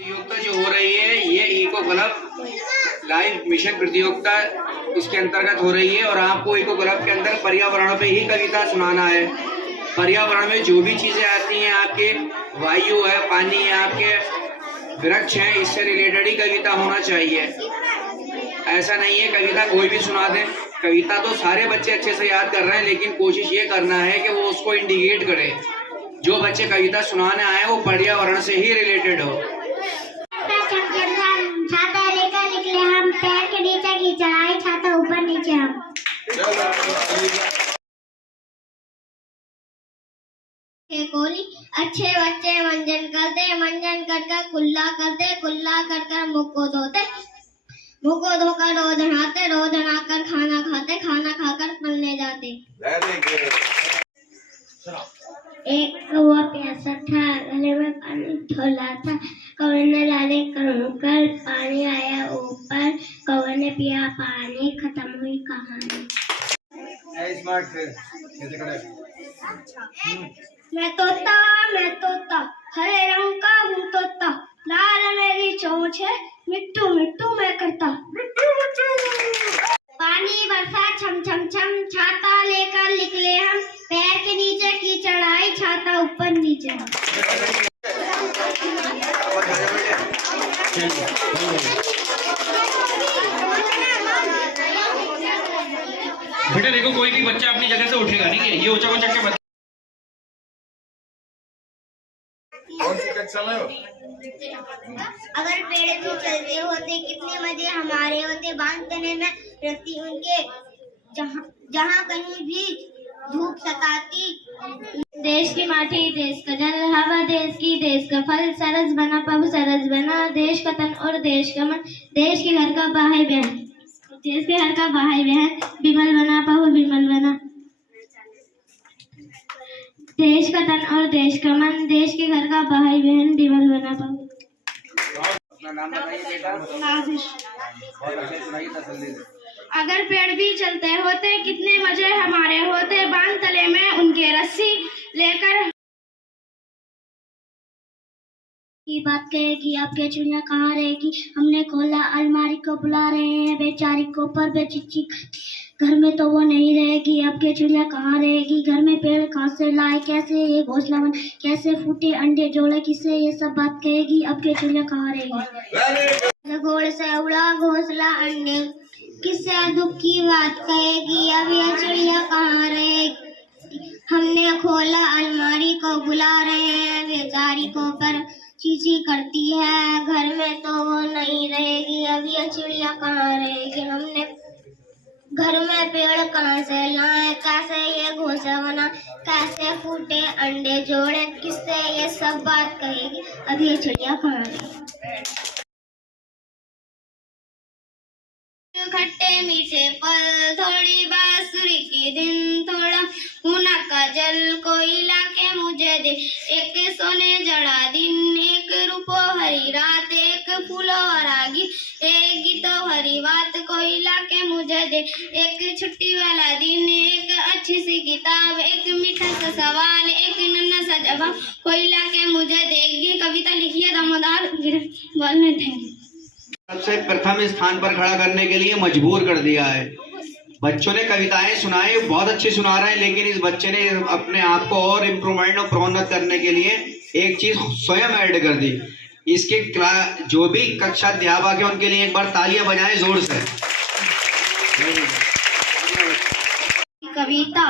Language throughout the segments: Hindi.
प्रतियोगिता जो हो रही है ये इको क्लब लाइव मिशन प्रतियोगिता इसके अंतर्गत हो रही है और आपको इको क्लब के अंदर पर्यावरण पे ही कविता सुनाना है। पर्यावरण में जो भी चीजें आती हैं, आपके वायु है, पानी है, आपके वृक्ष हैं, इससे रिलेटेड ही कविता होना चाहिए। ऐसा नहीं है कविता कोई भी सुना दे। कविता तो सारे बच्चे अच्छे से याद कर रहे हैं, लेकिन कोशिश ये करना है कि वो उसको इंडिकेट करे। जो बच्चे कविता सुनाने आए वो पर्यावरण से ही रिलेटेड हो। छाता लेकर निकले हम, पैर के नीचे की चढ़ाई, छाता ऊपर नीचे हम। कोली अच्छे बच्चे मंजन करते, मंजन कर कुल्ला करते, कुल्ला कर मुख को धोते, मुख को धोकर रोज नहाते, रोज नहाकर खाना खाते, खाना खाकर पलने जाते। एक कौवा प्यासा था, गले में पानी थोला था, कौवे ने डाले कंकड़, पानी आया ऊपर, कौवे ने पिया पानी, खत्म हुई कहानी। मैं तोता हरे रंग का हूँ तोता, लाल मेरी चोंच है, मिट्टू मिट्टू मैं करता। पानी बरसा छम छम छम, छाता लेकर निकले हम, पैर के नीचे की चढ़ाई, छाता ऊपर नीचे। बेटा देखो, कोई भी बच्चा अपनी जगह से उठेगा नहीं है, ये ऊंचा ऊंचा के अगर पेड़ भी चलते होते कितने मजे हमारे होते, बांध तने में रखती उनके, जहाँ कहीं भी धूप सताती। देश की माटी, देश का जल, हवा देश की, देश का फल, सरस बना पब सरस बना, देश का तन और देश का मन, देश के घर का भाई बहन, देश के घर का भाई बहन, बिमल बना पब बिमल बना, देश का तन और देश का मन, देश के घर का भाई बहन, बिमल बना पब। अगर पेड़ भी चलते होते कितने मजे हमारे होते, बांध तले में उनके रस्सी लेकर। की बात कहेगी आपके चुनिया कहाँ रहेगी, हमने खोला अलमारी को, बुला रहे हैं बेचारी को, पर बेचिच्ची घर में तो वो नहीं रहेगी, आपके चिड़िया कहाँ रहेगी। घर में पेड़ कहाँ से लाए, कैसे ये घोंसला बन, कैसे फूटे अंडे जोड़े, किससे ये सब बात कहेगी, आपके चिड़िया कहाँ रहेगी। घोड़ से उड़ा घोंसला अंडे, किससे दुख की बात कहेगी, अब ये चिड़िया कहाँ रहेगी। हमने खोला अलमारी को, बुला रहे हैं बेचारी को, पर चींची करती है, घर में तो वो नहीं रहेगी, अब ये चिड़िया कहाँ रहेगी। हमने घर में पेड़ कहाँ से लाए, कैसे ये घोंसला बना, कैसे फूटे अंडे जोड़े, किससे ये सब बात कहेगी, अब ये चिड़िया कहाँ रहेगी। खट्टे मीठे फल, थोड़ी बांसुरी के दिन, थोड़ा खूना का जल, कोयला के मुझे दे, एक सोने जड़ा दिन, एक रूपो हरी रात, एक फूलो हरा गीत, एक गीतो हरी बात, कोयला के मुझे दे, एक छुट्टी वाला दिन, एक अच्छी सी किताब, एक मीठा सा सवाल, एक नन्हा सा जवाब, कोयला के मुझे दे। ये कविता लिखी है दामोदर बोलने थे। सबसे प्रथम स्थान पर खड़ा करने के लिए मजबूर कर दिया है। बच्चों ने कविताएं सुनाई, बहुत अच्छी सुना रहे हैं, लेकिन इस बच्चे ने अपने आप को और इम्प्रूवमेंट और प्रोन्नत करने के लिए एक चीज स्वयं ऐड कर दी। इसके जो भी कक्षा अध्यापक है उनके लिए एक बार तालियां बजाएं जोर से। कविता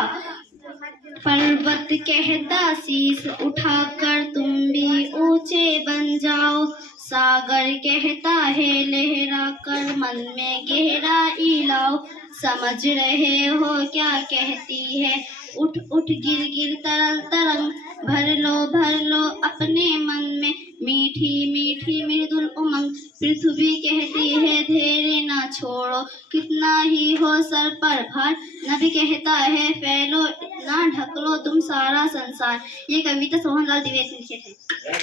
पर्वत कहता शीश उठाकर तुम भी ऊंचे बन जाओ, सागर कहता है लहरा कर मन में गहराई लाओ, समझ रहे हो क्या कहती है, उठ उठ गिर गिर तरंग तरंग, भर लो अपने मन में मीठी मीठी मृदुल उमंग, पृथ्वी कहती है धैर्य ना छोड़ो, कितना ही हो सर पर भार, नबी कहता है फैलो इतना ढक लो तुम सारा संसार। ये कविता सोहनलाल द्विवेदी लिखे थे।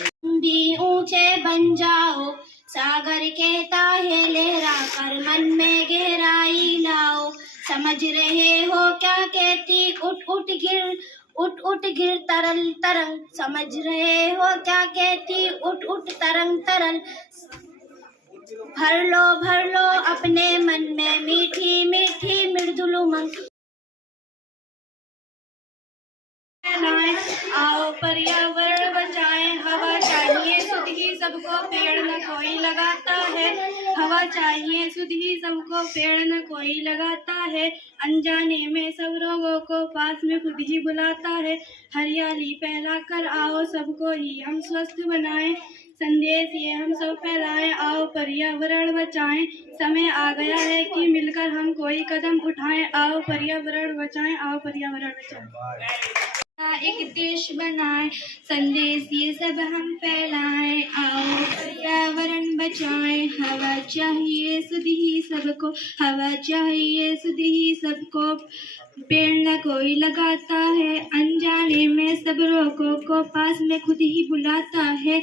तुम भी ऊंचे बन जाओ, सागर कहता है लहरा कर मन में गहराई लाओ, समझ रहे हो क्या कहती, उठ उठ गिर उठ उठ गिर तरल तरंग, समझ रहे हो क्या कहती उठ उठ तरंग तरल। भर लो अपने मन में मीठी मीठी मृदुल उमंग। आओ पर्यावरण बचाएं, हवा चाहिए शुद्ध ही सबको, पेड़ न कोई लगाता है। हवा चाहिए शुद्ध ही सबको, पेड़ न कोई लगाता है। अनजाने में सब रोगों को पास में खुद ही बुलाता है। हरियाली फैलाकर आओ सबको ही हम स्वस्थ बनाएं, संदेश ये हम सब फैलाएं, आओ पर्यावरण बचाएं। समय आ गया है कि मिलकर हम कोई कदम उठाएं, आओ पर्यावरण बचाएं, आओ पर्यावरण बचाएं। एक देश बनाएं, संदेश ये सब हम फैलाएं, आओ पर्यावरण बचाएं। हवा चाहिए शुद्ध ही सबको, हवा चाहिए शुद्ध ही सबको, पेड़ न कोई लगाता है। अनजाने में सब रोगों को पास में खुद ही बुलाता है।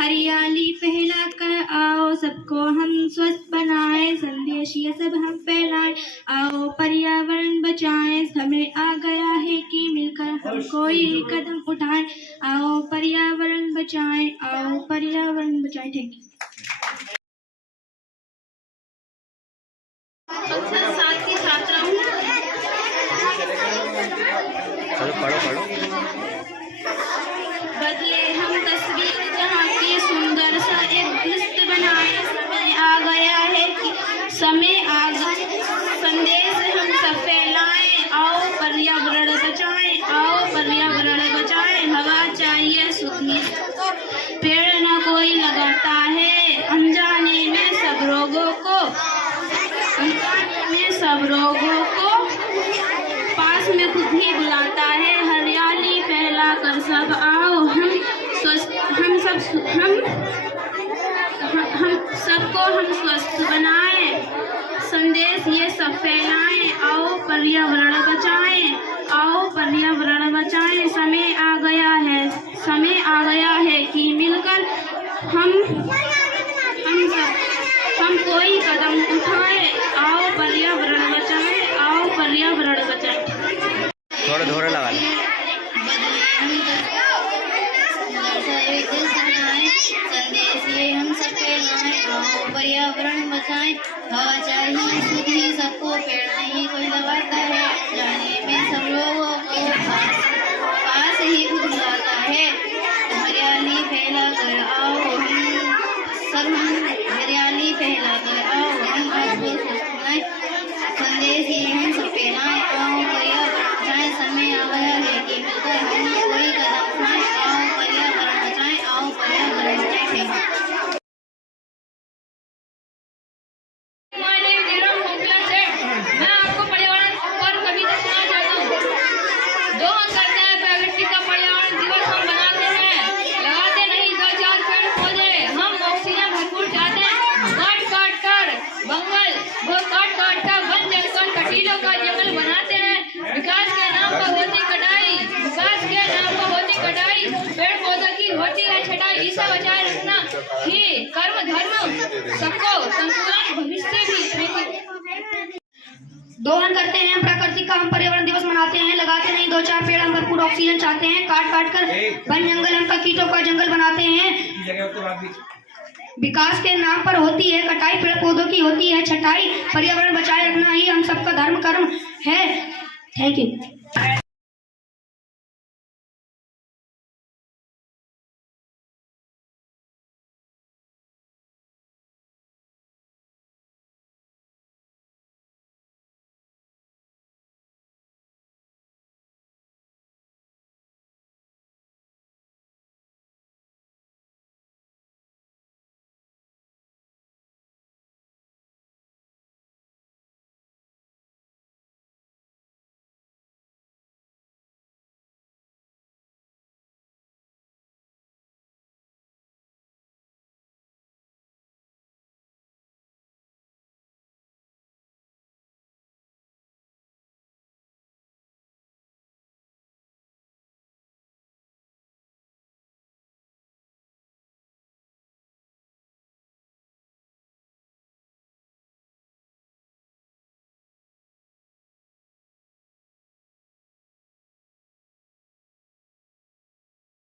हरियाली फैला कर आओ सबको हम स्वस्थ बनाएं, संदेश ये सब हम फैलाएं, आओ पर्यावरण बचाएं। समय आ गया है कि मिलकर हम कोई कदम उठाएं, आओ पर्यावरण बचाएं, आओ पर्यावरण बचाएं। Thank you. कक्षा 7 की छात्रा हूँ। पढ़ो। बदले हम तस्वीर जहाँ की सुंदर सा एक दृश्य बनाए। समय आ गया है कि संदेश हम सब फैलाएं, आओ पर्यावरण बचाएं, आओ पर्यावरण बचाएं। हवा चाहिए शुद्ध सबको, पेड़ न कोई लगाता है। अनजाने में सब रोगों को पास में खुद ही बुलाता है। हरियाली फैला कर सब आओ हम स्वस्थ बनाएं, संदेश ये सब फैलाएं, आओ पर्यावरण बचाएं, आओ पर्यावरण बचाएं। समय आ गया है कि मिलकर हम कोई कदम उठाएं, आओ पर्यावरण बचाएं, आओ पर्यावरण बचाएं। थोड़ा लगा लो। संदेश ये हम सब फैलाएं, आओ पर्यावरण बचाएं। हवा चाहिए शुद्ध ही सबको, पेड़ नहीं कोई लगाता है। जाने में सब लोगों को पास ही खुद बुलाता है। हरियाली फैला कर आओ हरियाली फैला कर आओ हम आपको स्वस्थ बनाएं, संदेश ये हम सब फैलाएं, आओ पर्यावरण बचाएं। समय आ गया है कि मिलकर हम कोई कदम उठाएं, आओ पर्यावरण बचाएं, आओ पर्यावरण बचाएं। मैं आपको पर्यावरण पर कविता सुनाना चाहता हूँ। 2 करते हैं प्रकृति का पर्यावरण दिवस हम मनाते हैं, लगाते नहीं 2-4 पेड़ पौधे। हम ऑक्सीजन भरपूर चाहते हैं, काट कर वन जंगल कटीलों का जंगल बनाते हैं। विकास के नाम पर होती कटाई, पेड़ पौधों की होती है छटाई। इसे बचाए रखना ही कर्म धर्म सबको संतुलन भविष्य भी। दोहन करते हैं प्रकृति का हम पर्यावरण दिवस मनाते हैं, लगाते नहीं 2-4 पेड़। हम भरपूर ऑक्सीजन चाहते हैं, काट कर वन जंगल हम कीटों का जंगल बनाते हैं। विकास के नाम पर होती है कटाई, पेड़ पौधों की होती है छटाई। पर्यावरण बचाए रखना ही हम सबका धर्म कर्म है। Thank you.